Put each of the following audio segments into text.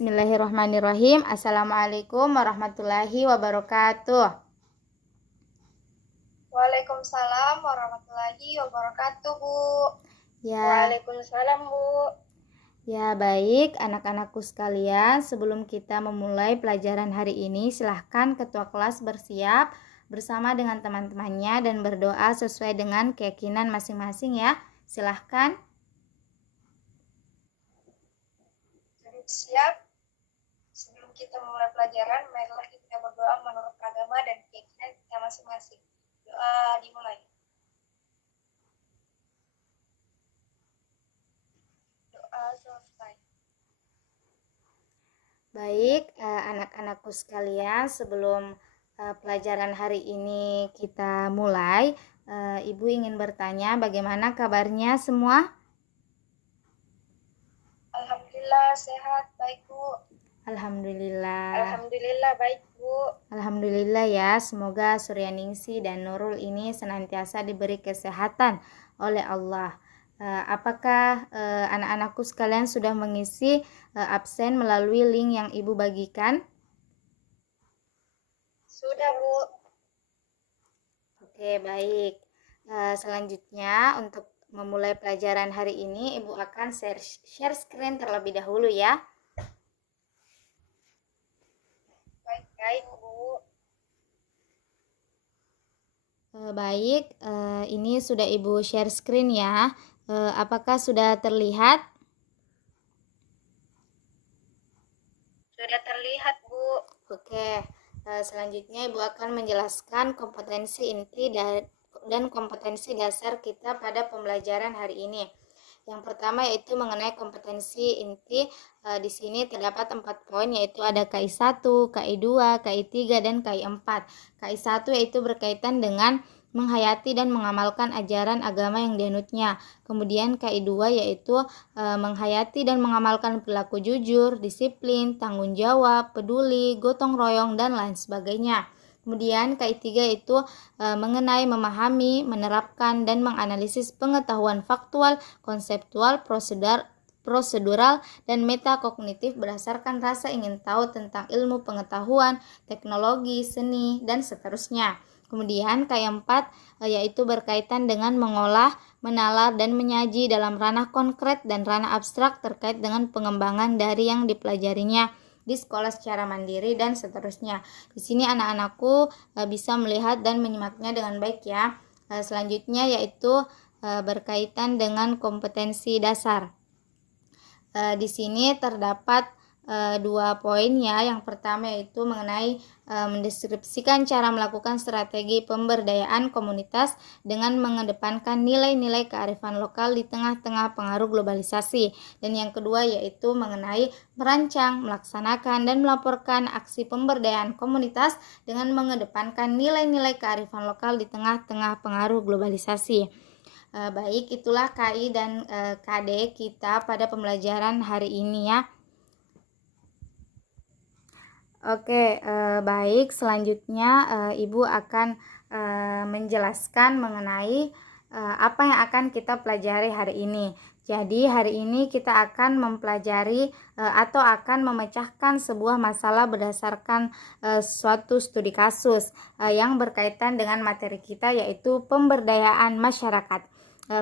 Bismillahirrahmanirrahim. Assalamualaikum warahmatullahi wabarakatuh. Waalaikumsalam warahmatullahi wabarakatuh, Bu. Ya, Waalaikumsalam, Bu. ya baik anak-anakku sekalian, sebelum kita memulai pelajaran hari ini, silahkan ketua kelas bersiap bersama dengan teman-temannya dan berdoa sesuai dengan keyakinan masing-masing ya. Silahkan. Siap. Sebelum kita memulai pelajaran, marilah kita berdoa menurut agama dan keyakinan kita masing-masing. Doa dimulai. Doa selesai. Baik, anak-anakku sekalian, sebelum pelajaran hari ini kita mulai, Ibu ingin bertanya bagaimana kabarnya semua? Alhamdulillah sehat, baik, Bu. Alhamdulillah. Alhamdulillah baik, Bu. Alhamdulillah ya, semoga Suryaningsi dan Nurul ini senantiasa diberi kesehatan oleh Allah. Apakah anak-anakku sekalian sudah mengisi absen melalui link yang Ibu bagikan? Sudah, Bu. Oke, baik. Selanjutnya untuk memulai pelajaran hari ini, Ibu akan share screen terlebih dahulu ya. Baik, Bu. Baik, ini sudah Ibu share screen ya. Apakah sudah terlihat? Sudah terlihat, Bu. Oke, selanjutnya Ibu akan menjelaskan kompetensi inti dan kompetensi dasar kita pada pembelajaran hari ini. Yang pertama yaitu mengenai kompetensi inti. Di sini terdapat 4 poin, yaitu ada KI1, KI2, KI3, dan KI4. KI1 yaitu berkaitan dengan menghayati dan mengamalkan ajaran agama yang dianutnya. Kemudian KI2 yaitu menghayati dan mengamalkan perilaku jujur, disiplin, tanggung jawab, peduli, gotong royong, dan lain sebagainya. Kemudian KI3 itu mengenai memahami, menerapkan, dan menganalisis pengetahuan faktual, konseptual, prosedural, dan metakognitif berdasarkan rasa ingin tahu tentang ilmu pengetahuan, teknologi, seni, dan seterusnya. Kemudian KI4 yaitu berkaitan dengan mengolah, menalar, dan menyaji dalam ranah konkret dan ranah abstrak terkait dengan pengembangan dari yang dipelajarinya di sekolah secara mandiri dan seterusnya. Di sini anak-anakku bisa melihat dan menyimaknya dengan baik ya. Selanjutnya yaitu berkaitan dengan kompetensi dasar. Di sini terdapat 2 poin ya. Yang pertama yaitu mengenai mendeskripsikan cara melakukan strategi pemberdayaan komunitas dengan mengedepankan nilai-nilai kearifan lokal di tengah-tengah pengaruh globalisasi. Dan yang kedua yaitu mengenai merancang, melaksanakan, dan melaporkan aksi pemberdayaan komunitas dengan mengedepankan nilai-nilai kearifan lokal di tengah-tengah pengaruh globalisasi. Baik, itulah KI dan KD kita pada pembelajaran hari ini ya. Oke, baik. Selanjutnya Ibu akan menjelaskan mengenai apa yang akan kita pelajari hari ini. Jadi hari ini kita akan mempelajari atau akan memecahkan sebuah masalah berdasarkan suatu studi kasus yang berkaitan dengan materi kita, yaitu pemberdayaan masyarakat.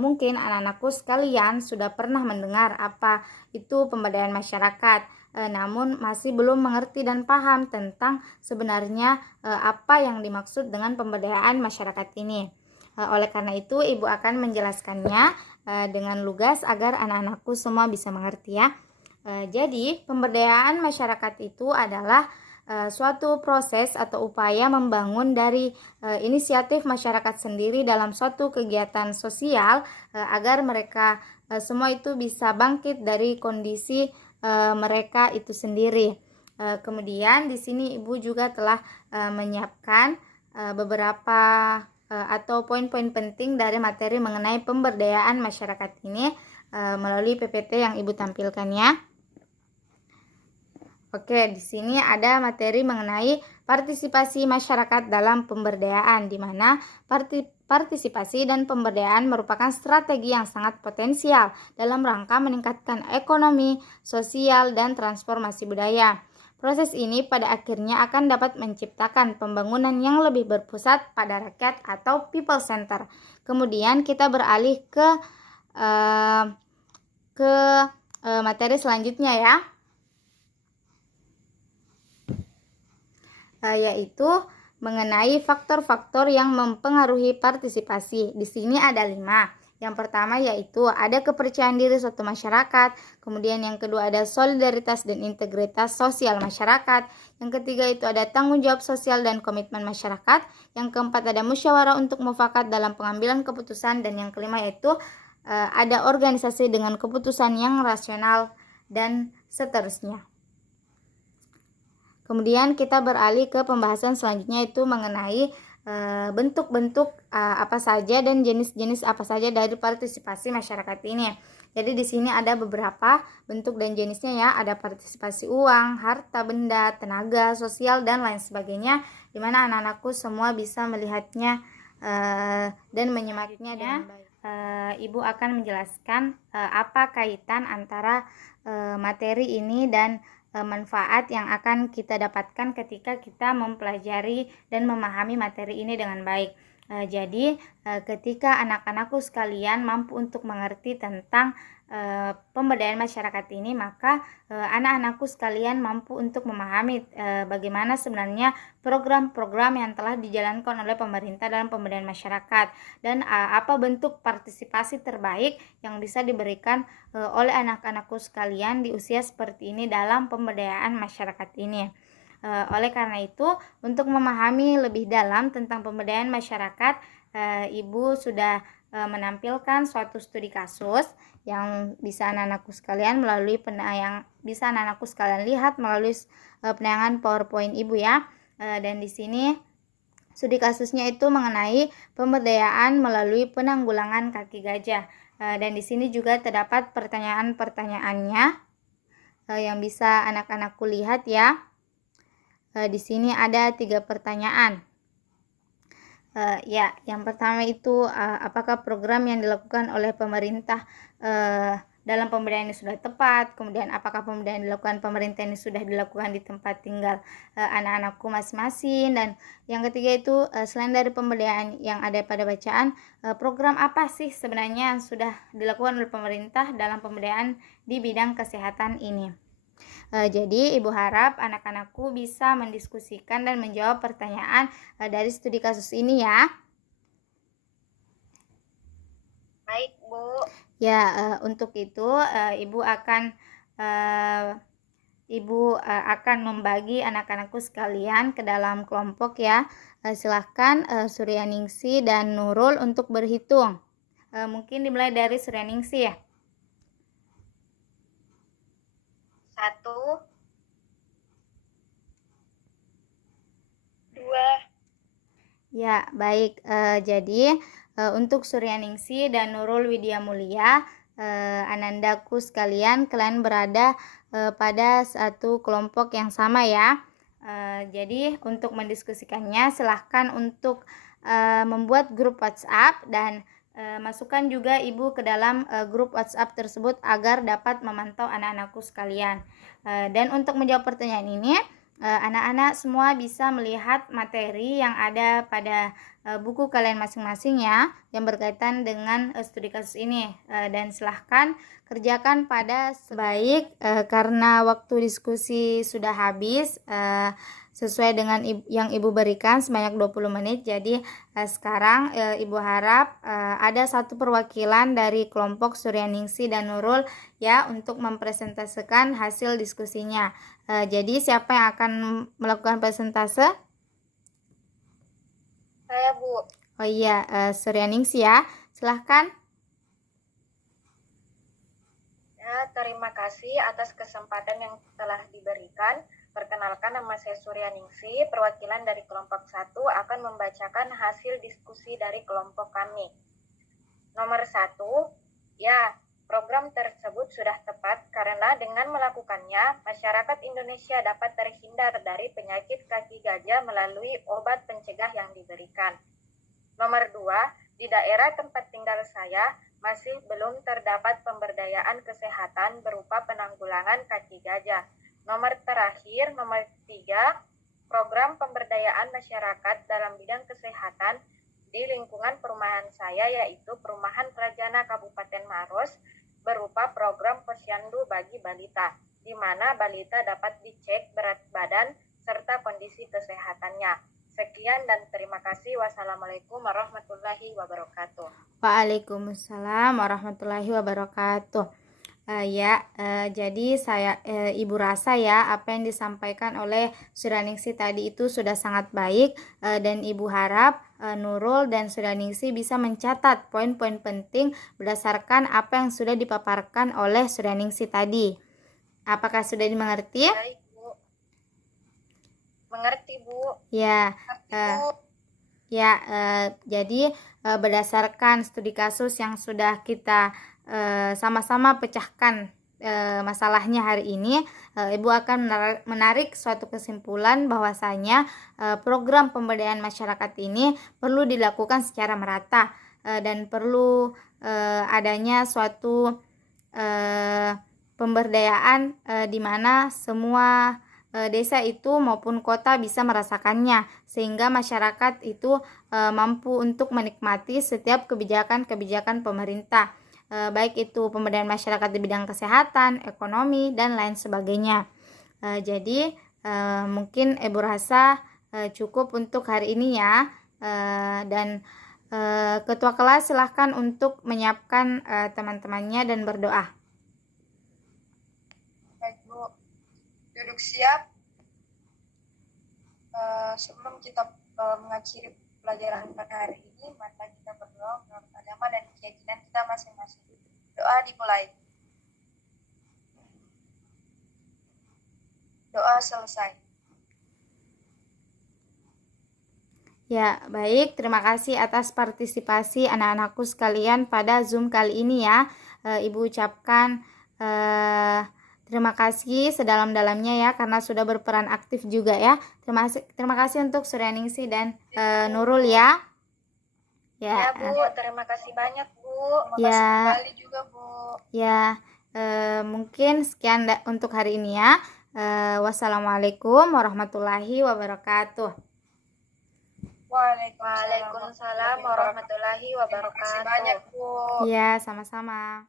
Mungkin anak-anakku sekalian sudah pernah mendengar apa itu pemberdayaan masyarakat. Namun masih belum mengerti dan paham tentang sebenarnya apa yang dimaksud dengan pemberdayaan masyarakat ini. Oleh karena itu, Ibu akan menjelaskannya dengan lugas agar anak-anakku semua bisa mengerti ya. Jadi, pemberdayaan masyarakat itu adalah suatu proses atau upaya membangun dari inisiatif masyarakat sendiri dalam suatu kegiatan sosial agar mereka semua itu bisa bangkit dari kondisi mereka itu sendiri. Kemudian di sini Ibu juga telah menyiapkan beberapa atau poin-poin penting dari materi mengenai pemberdayaan masyarakat ini melalui PPT yang Ibu tampilkan ya. Oke, di sini ada materi mengenai partisipasi masyarakat dalam pemberdayaan, di mana partisipasi dan pemberdayaan merupakan strategi yang sangat potensial dalam rangka meningkatkan ekonomi, sosial, dan transformasi budaya. Proses ini pada akhirnya akan dapat menciptakan pembangunan yang lebih berpusat pada rakyat atau people center. Kemudian kita beralih ke materi selanjutnya ya, yaitu mengenai faktor-faktor yang mempengaruhi partisipasi. Di sini ada 5. Yang pertama yaitu ada kepercayaan diri suatu masyarakat, kemudian yang kedua ada solidaritas dan integritas sosial masyarakat, yang ketiga itu ada tanggung jawab sosial dan komitmen masyarakat, yang keempat ada musyawarah untuk mufakat dalam pengambilan keputusan, dan yang kelima yaitu ada organisasi dengan keputusan yang rasional, dan seterusnya. Kemudian kita beralih ke pembahasan selanjutnya, itu mengenai bentuk-bentuk apa saja dan jenis-jenis apa saja dari partisipasi masyarakat ini. Jadi di sini ada beberapa bentuk dan jenisnya ya, ada partisipasi uang, harta benda, tenaga, sosial, dan lain sebagainya, di mana anak-anakku semua bisa melihatnya dan menyimaknya dengan baik. Ibu akan menjelaskan apa kaitan antara materi ini dan manfaat yang akan kita dapatkan ketika kita mempelajari dan memahami materi ini dengan baik. Jadi ketika anak-anakku sekalian mampu untuk mengerti tentang pemberdayaan masyarakat ini, maka anak-anakku sekalian mampu untuk memahami bagaimana sebenarnya program-program yang telah dijalankan oleh pemerintah dalam pemberdayaan masyarakat, dan apa bentuk partisipasi terbaik yang bisa diberikan oleh anak-anakku sekalian di usia seperti ini dalam pemberdayaan masyarakat ini. Oleh karena itu, untuk memahami lebih dalam tentang pemberdayaan masyarakat, Ibu sudah menampilkan suatu studi kasus yang bisa anak-anakku sekalian lihat melalui penayangan PowerPoint Ibu ya. Dan di sini studi kasusnya itu mengenai pemberdayaan melalui penanggulangan kaki gajah. Dan di sini juga terdapat pertanyaan-pertanyaannya yang bisa anak-anakku lihat ya. Di sini ada 3 pertanyaan. Ya, yang pertama itu apakah program yang dilakukan oleh pemerintah dalam pemberdayaan ini sudah tepat? Kemudian apakah pemberdayaan yang dilakukan pemerintah ini sudah dilakukan di tempat tinggal anak-anakku masing-masing? Dan yang ketiga itu selain dari pemberdayaan yang ada pada bacaan, program apa sih sebenarnya yang sudah dilakukan oleh pemerintah dalam pemberdayaan di bidang kesehatan ini? Jadi Ibu harap anak-anakku bisa mendiskusikan dan menjawab pertanyaan dari studi kasus ini ya. Baik, Bu. Ya, untuk itu Ibu akan membagi anak-anakku sekalian ke dalam kelompok ya. Silahkan Suryaningsi dan Nurul untuk berhitung. Mungkin dimulai dari Suryaningsi ya. 1, 2. Ya, baik. Jadi untuk Suryaningsi dan Nurul Widya Mulia, anandaku sekalian, kalian berada pada satu kelompok yang sama ya. Jadi untuk mendiskusikannya silahkan untuk membuat grup WhatsApp dan masukkan juga Ibu ke dalam grup WhatsApp tersebut agar dapat memantau anak-anakku sekalian. Dan untuk menjawab pertanyaan ini, anak-anak semua bisa melihat materi yang ada pada buku kalian masing-masing ya, yang berkaitan dengan studi kasus ini. Dan silahkan kerjakan pada sebaik karena waktu diskusi sudah habis sesuai dengan yang Ibu berikan sebanyak 20 menit. Jadi sekarang Ibu harap ada satu perwakilan dari kelompok Suryaningsi dan Nurul ya untuk mempresentasikan hasil diskusinya. Jadi siapa yang akan melakukan presentase? Saya, Bu. Oh iya, Suryaningsi ya. Silahkan. Ya, terima kasih atas kesempatan yang telah diberikan. Perkenalkan, nama saya Suryaningsi, perwakilan dari kelompok 1 akan membacakan hasil diskusi dari kelompok kami. Nomor 1, ya, program tersebut sudah tepat karena dengan melakukannya, masyarakat Indonesia dapat terhindar dari penyakit kaki gajah melalui obat pencegah yang diberikan. Nomor 2, Di daerah tempat tinggal saya, masih belum terdapat pemberdayaan kesehatan berupa penanggulangan kaki gajah. Nomor terakhir, nomor 3, program pemberdayaan masyarakat dalam bidang kesehatan di lingkungan perumahan saya, yaitu Perumahan Prajana Kabupaten Maros, berupa program posyandu bagi balita, di mana balita dapat dicek berat badan serta kondisi kesehatannya. Sekian dan terima kasih. Wassalamualaikum warahmatullahi wabarakatuh. Waalaikumsalam warahmatullahi wabarakatuh. Jadi Ibu rasa ya apa yang disampaikan oleh Suryaningsih tadi itu sudah sangat baik, dan Ibu harap Nurul dan Suryaningsih bisa mencatat poin-poin penting berdasarkan apa yang sudah dipaparkan oleh Suryaningsih tadi. Apakah sudah dimengerti? Baik, Bu. Mengerti, Bu. Ya. Jadi berdasarkan studi kasus yang sudah kita sama-sama pecahkan masalahnya hari ini, Ibu akan menarik suatu kesimpulan bahwasanya program pemberdayaan masyarakat ini perlu dilakukan secara merata, dan perlu adanya suatu pemberdayaan di mana semua desa itu maupun kota bisa merasakannya, sehingga masyarakat itu mampu untuk menikmati setiap kebijakan-kebijakan pemerintah, baik itu pemberdayaan masyarakat di bidang kesehatan, ekonomi, dan lain sebagainya. Jadi mungkin Ibu rasa cukup untuk hari ini ya, dan Ketua kelas silahkan untuk menyiapkan teman-temannya dan berdoa. Baik, Bu. Duduk siap. Sebelum kita mengakhiri pelajaran pada hari ini, mari kita berdoa menurut agama dan keyakinan kita masing-masing. Doa dimulai. Doa selesai. Ya, baik. Terima kasih atas partisipasi anak-anakku sekalian pada Zoom kali ini ya. Ibu ucapkan terima kasih sedalam-dalamnya ya, karena sudah berperan aktif juga ya. Terima kasih untuk Suryaningsih dan Nurul ya. Ya, Bu. Terima kasih banyak, Bu. Terima kasih kembali juga, Bu. Ya, mungkin sekian untuk hari ini ya. Wassalamualaikum warahmatullahi wabarakatuh. Waalaikumsalam warahmatullahi wabarakatuh. Terima kasih banyak, Bu. Ya, sama-sama.